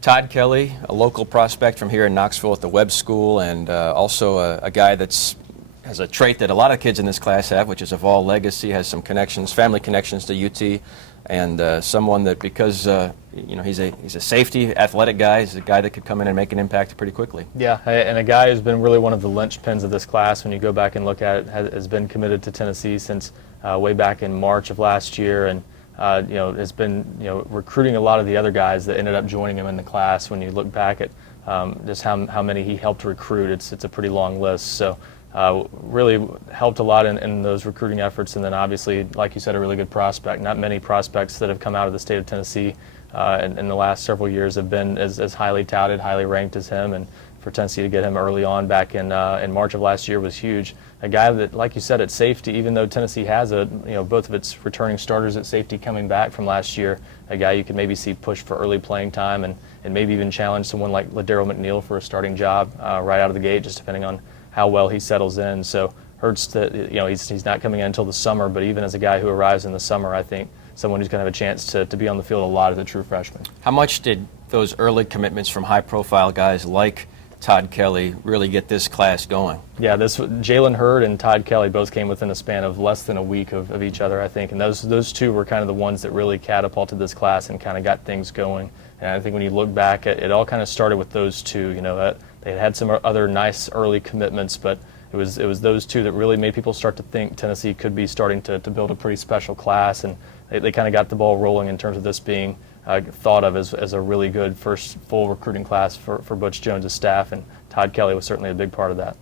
Todd Kelly, a local prospect from here in Knoxville at the Webb School, and also a guy that's has a trait that a lot of kids in this class have, which is a Vol legacy, has some connections, family connections to UT, and someone that, because you know, he's a safety, athletic guy, he's a guy that could come in and make an impact pretty quickly. Yeah, and a guy who's been really one of the linchpins of this class. When you go back and look at it, has been committed to Tennessee since way back in March of last year, and you know, has been, you know, recruiting a lot of the other guys that ended up joining him in the class. When you look back at just how many he helped recruit, it's a pretty long list. So really helped a lot in those recruiting efforts, and then obviously, like you said, a really good prospect. Not many prospects that have come out of the state of Tennessee in the last several years have been as highly touted, highly ranked as him, and for Tennessee to get him early on back in March of last year was huge. A guy that, like you said, at safety, even though Tennessee has both of its returning starters at safety coming back from last year, a guy you could maybe see push for early playing time and maybe even challenge someone like Ladero McNeil for a starting job right out of the gate, just depending on how well he settles in. So hurts that, you know, he's not coming in until the summer, but even as a guy who arrives in the summer, I think someone who's going to have a chance to be on the field a lot as a true freshman. How much did those early commitments from high-profile guys like Todd Kelly really get this class going? Yeah, Jalen Hurd and Todd Kelly both came within a span of less than a week of each other, I think, and those two were kind of the ones that really catapulted this class and kind of got things going. And I think when you look back, it all kind of started with those two. You know, they had some other nice early commitments, but it was those two that really made people start to think Tennessee could be starting to build a pretty special class, and they kind of got the ball rolling in terms of this being thought of as a really good first full recruiting class for Butch Jones' staff, and Todd Kelly was certainly a big part of that.